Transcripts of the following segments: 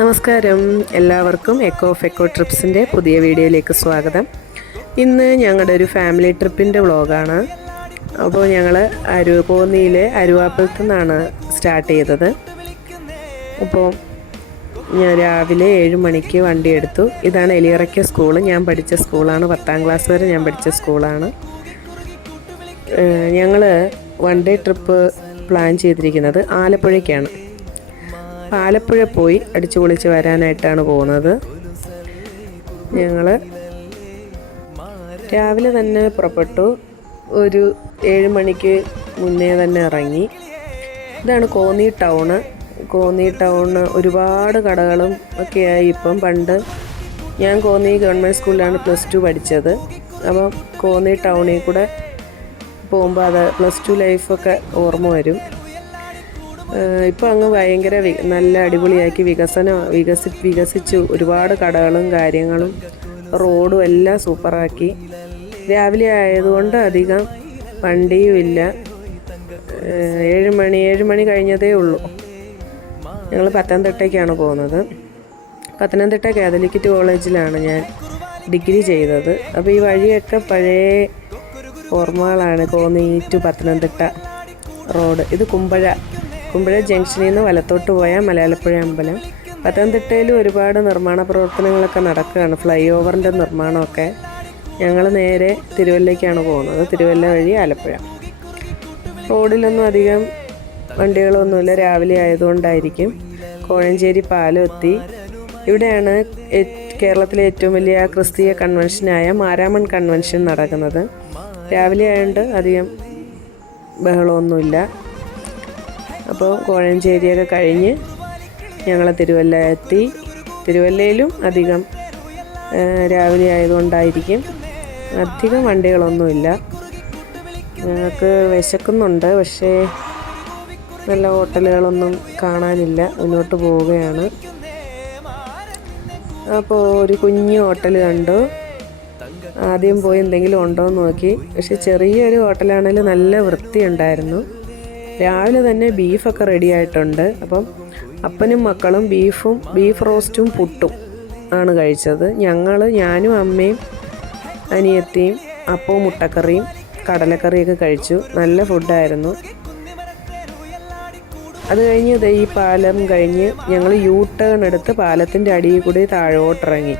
നമസ്കാരം, എല്ലാവർക്കും echo of echo ട്രിപ്സിൻ്റെ പുതിയ വീഡിയോയിലേക്ക് സ്വാഗതം. ഇന്ന് ഞങ്ങളുടെ ഒരു ഫാമിലി ട്രിപ്പിൻ്റെ വ്ളോഗാണ്. അപ്പോൾ ഞങ്ങൾ കോന്നിയിലെ അരുവാപ്പുറത്തു നിന്നാണ് സ്റ്റാർട്ട് ചെയ്തത്. അപ്പോൾ ഞാൻ രാവിലെ 7 മണിക്ക് വണ്ടി എടുത്തു. ഇതാണ് എലിയറയ്ക്ക സ്കൂള്. ഞാൻ പഠിച്ച സ്കൂളാണ്, 10ാം ക്ലാസ് വരെ ഞാൻ പഠിച്ച സ്കൂളാണ്. ഞങ്ങൾ വൺ ഡേ ട്രിപ്പ് പ്ലാൻ ചെയ്തിരിക്കുന്നത് ആലപ്പുഴയ്ക്കാണ്. ആലപ്പുഴ പോയി അടിച്ചു പൊളിച്ച് വരാനായിട്ടാണ് പോകുന്നത്. ഞങ്ങൾ രാവിലെ തന്നെ പുറപ്പെട്ടു. ഒരു 7 മണിക്ക് മുന്നേ തന്നെ ഇറങ്ങി. ഇതാണ് കോന്നി ടൗണ്. കോന്നി ടൗണ് ഒരുപാട് കടകളും ഒക്കെയായി ഇപ്പം. പണ്ട് ഞാൻ കോന്നി ഗവൺമെൻറ് സ്കൂളിലാണ് +2 പഠിച്ചത്. അപ്പം കോന്നി ടൗണിൽ കൂടെ പോകുമ്പോൾ അത് +2 ലൈഫൊക്കെ ഓർമ്മ വരും. ഇപ്പോൾ അങ്ങ് ഭയങ്കര നല്ല അടിപൊളിയാക്കി വികസിച്ചു. ഒരുപാട് കടകളും കാര്യങ്ങളും റോഡും എല്ലാം സൂപ്പറാക്കി. രാവിലെ ആയതുകൊണ്ട് അധികം വണ്ടിയും ഇല്ല. 7 മണി കഴിഞ്ഞതേ ഉള്ളൂ. ഞങ്ങൾ പത്തനംതിട്ടയ്ക്കാണ് പോകുന്നത്. പത്തനംതിട്ട കാത്തലിക് കോളേജിലാണ് ഞാൻ ഡിഗ്രി ചെയ്തത്. അപ്പോൾ ഈ വഴിയൊക്കെ പഴയ ഓർമ്മകളാണ്. Konni to Pathanamthitta road. ഇത് കുമ്പഴ ജംഗ്ഷനിൽ നിന്ന് വലത്തോട്ട് പോയാൽ മലയാളപ്പുഴ അമ്പലം. പത്തനംതിട്ടയിലും ഒരുപാട് നിർമ്മാണ പ്രവർത്തനങ്ങളൊക്കെ നടക്കുകയാണ്, ഫ്ലൈ ഓവറിൻ്റെ നിർമ്മാണമൊക്കെ. ഞങ്ങൾ നേരെ തിരുവല്ലയ്ക്കാണ് പോകുന്നത്. തിരുവല്ല വഴി ആലപ്പുഴ. റോഡിലൊന്നും അധികം വണ്ടികളൊന്നുമില്ല, രാവിലെ ആയതുകൊണ്ടായിരിക്കും. കോഴഞ്ചേരി പാലം എത്തി. ഇവിടെയാണ് കേരളത്തിലെ ഏറ്റവും വലിയ ക്രിസ്തീയ കൺവെൻഷനായ മാരാമൺ കൺവെൻഷൻ നടക്കുന്നത്. രാവിലെ ആയതുകൊണ്ട് അധികം ബഹളമൊന്നുമില്ല. അപ്പോൾ കോഴഞ്ചേരിയൊക്കെ കഴിഞ്ഞ് ഞങ്ങൾ തിരുവല്ല എത്തി. തിരുവല്ലയിലും അധികം രാവിലെ ആയതുകൊണ്ടായിരിക്കും അധികം വണ്ടികളൊന്നുമില്ല. ഞങ്ങൾക്ക് വിശക്കുന്നുണ്ട്, പക്ഷേ നല്ല ഹോട്ടലുകളൊന്നും കാണാനില്ല. മുന്നോട്ട് പോവുകയാണ്. അപ്പോൾ ഒരു കുഞ്ഞു ഹോട്ടൽ കണ്ടു. ആദ്യം പോയി എന്തെങ്കിലും ഉണ്ടോ എന്ന് നോക്കി. പക്ഷെ ചെറിയൊരു ഹോട്ടലാണെങ്കിലും നല്ല വൃത്തിയുണ്ടായിരുന്നു. രാവിലെ തന്നെ ബീഫൊക്കെ റെഡി ആയിട്ടുണ്ട്. അപ്പം അപ്പനും മക്കളും ബീഫ് റോസ്റ്റും പുട്ടും ആണ് കഴിച്ചത്. ഞാനും അമ്മയും അനിയത്തിയും അപ്പവും മുട്ടക്കറിയും കടലക്കറിയൊക്കെ കഴിച്ചു. നല്ല ഫുഡായിരുന്നു. അത് കഴിഞ്ഞ് ഈ പാലം കഴിഞ്ഞ് ഞങ്ങൾ ടേൺ എടുത്ത് പാലത്തിൻ്റെ അടിയിൽ കൂടി താഴോട്ടിറങ്ങി.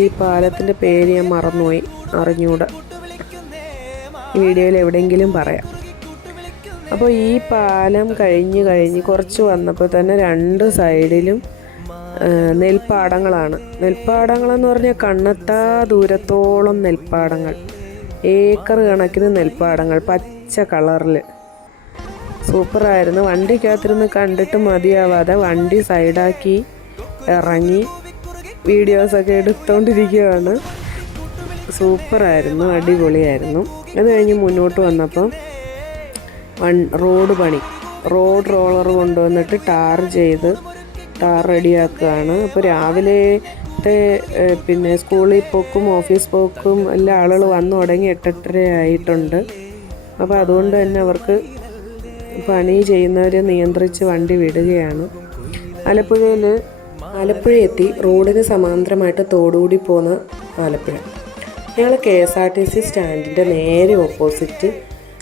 ഈ പാലത്തിൻ്റെ പേര് ഞാൻ മറന്നുപോയി, അറിഞ്ഞൂടാ. ഈ വീഡിയോയിൽ എവിടെയെങ്കിലും പറയാം. അപ്പോൾ ഈ പാലം കഴിഞ്ഞ് കുറച്ച് വന്നപ്പോൾ തന്നെ 2 സൈഡിലും നെൽപ്പാടങ്ങളാണ്. നെൽപ്പാടങ്ങളെന്ന് പറഞ്ഞാൽ കണ്ണെത്താ ദൂരത്തോളം നെൽപ്പാടങ്ങൾ, ഏക്കർ കണക്കിന് നെൽപ്പാടങ്ങൾ, പച്ച കളറിൽ. സൂപ്പറായിരുന്നു. വണ്ടിക്കകത്തിരുന്ന് കണ്ടിട്ട് മതിയാവാതെ വണ്ടി സൈഡാക്കി ഇറങ്ങി വീഡിയോസൊക്കെ എടുത്തുകൊണ്ടിരിക്കുകയാണ്. സൂപ്പറായിരുന്നു, അടിപൊളിയായിരുന്നു. അത് കഴിഞ്ഞ് മുന്നോട്ട് വന്നപ്പം റോഡ് റോളർ കൊണ്ടുവന്നിട്ട് ടാർ റെഡിയാക്കുകയാണ്. അപ്പോൾ രാവിലത്തെ പിന്നെ സ്കൂളിൽ പോക്കും ഓഫീസ് പോക്കും എല്ലാ ആളുകൾ വന്നു തുടങ്ങി. 8:30 ആയിട്ടുണ്ട്. അപ്പോൾ അതുകൊണ്ട് തന്നെ അവർക്ക് പണി ചെയ്യുന്നവരെ നിയന്ത്രിച്ച് വണ്ടി വിടുകയാണ്. ആലപ്പുഴ എത്തി. റോഡിന് സമാന്തരമായിട്ട് തോടുകൂടി പോകുന്ന ആലപ്പുഴ. ഞങ്ങൾ KSRTC സ്റ്റാൻഡിൻ്റെ നേരെ ഓപ്പോസിറ്റ്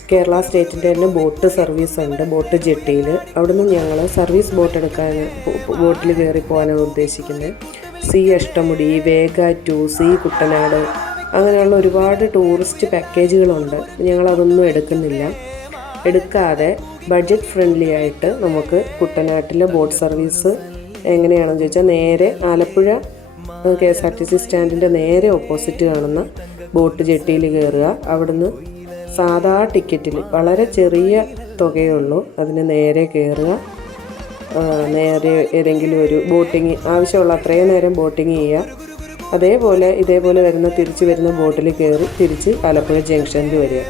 കേരള സ്റ്റേറ്റിൻ്റെ തന്നെ ബോട്ട് സർവീസ് ഉണ്ട്, ബോട്ട് ജെട്ടിയിൽ. അവിടുന്ന് ഞങ്ങൾ സർവീസ് ബോട്ടിൽ കയറി പോകാനാണ് ഉദ്ദേശിക്കുന്നത്. സി അഷ്ടമുടി, വേഗ 2, സി കുട്ടനാട്, അങ്ങനെയുള്ള ഒരുപാട് ടൂറിസ്റ്റ് പാക്കേജുകളുണ്ട്. ഞങ്ങളതൊന്നും എടുക്കാതെ ബഡ്ജറ്റ് ഫ്രണ്ട്ലി ആയിട്ട് നമുക്ക് കുട്ടനാട്ടിലെ ബോട്ട് സർവീസ് എങ്ങനെയാണെന്ന് ചോദിച്ചാൽ നേരെ ആലപ്പുഴ KSRTC സ്റ്റാൻഡിൻ്റെ നേരെ ഓപ്പോസിറ്റ് കാണുന്ന ബോട്ട് ജെട്ടിയിൽ കയറുക. അവിടുന്ന് സാധാ ടിക്കറ്റിൽ വളരെ ചെറിയ തുകയുള്ളൂ, അതിന് നേരെ കയറുക. നേരെ ഏതെങ്കിലും ഒരു ബോട്ടിങ് ആവശ്യമുള്ള അത്രയും നേരം ബോട്ടിങ് ചെയ്യുക. ഇതേപോലെ തിരിച്ച് വരുന്ന ബോട്ടിൽ കയറി തിരിച്ച് ആലപ്പുഴ ജംഗ്ഷനിൽ വരിക.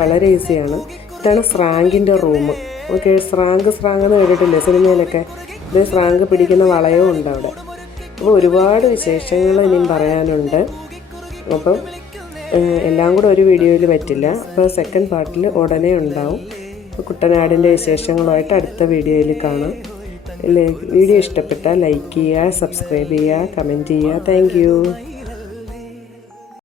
വളരെ ഈസിയാണ്. ഇതാണ് സ്രാങ്കിൻ്റെ റൂം. ഓക്കെ, സ്രാങ്ക് എന്ന് കേട്ടിട്ടില്ലേ സിനിമയിലൊക്കെ? ഇത് സ്രാങ്ക് പിടിക്കുന്ന വളയവും ഉണ്ട് അവിടെ. അപ്പോൾ ഒരുപാട് വിശേഷങ്ങൾ ഇനിയും പറയാനുണ്ട്. അപ്പം എല്ലാം കൂടെ ഒരു വീഡിയോയിൽ പറ്റില്ല. അപ്പോൾ സെക്കൻഡ് പാർട്ടിൽ ഉടനെ ഉണ്ടാവും. കുട്ടനാടിൻ്റെ വിശേഷങ്ങളുമായിട്ട് അടുത്ത വീഡിയോയിൽ കാണാം. വീഡിയോ ഇഷ്ടപ്പെട്ടാൽ ലൈക്ക് ചെയ്യുക, സബ്സ്ക്രൈബ് ചെയ്യുക, കമൻറ്റ് ചെയ്യുക. താങ്ക്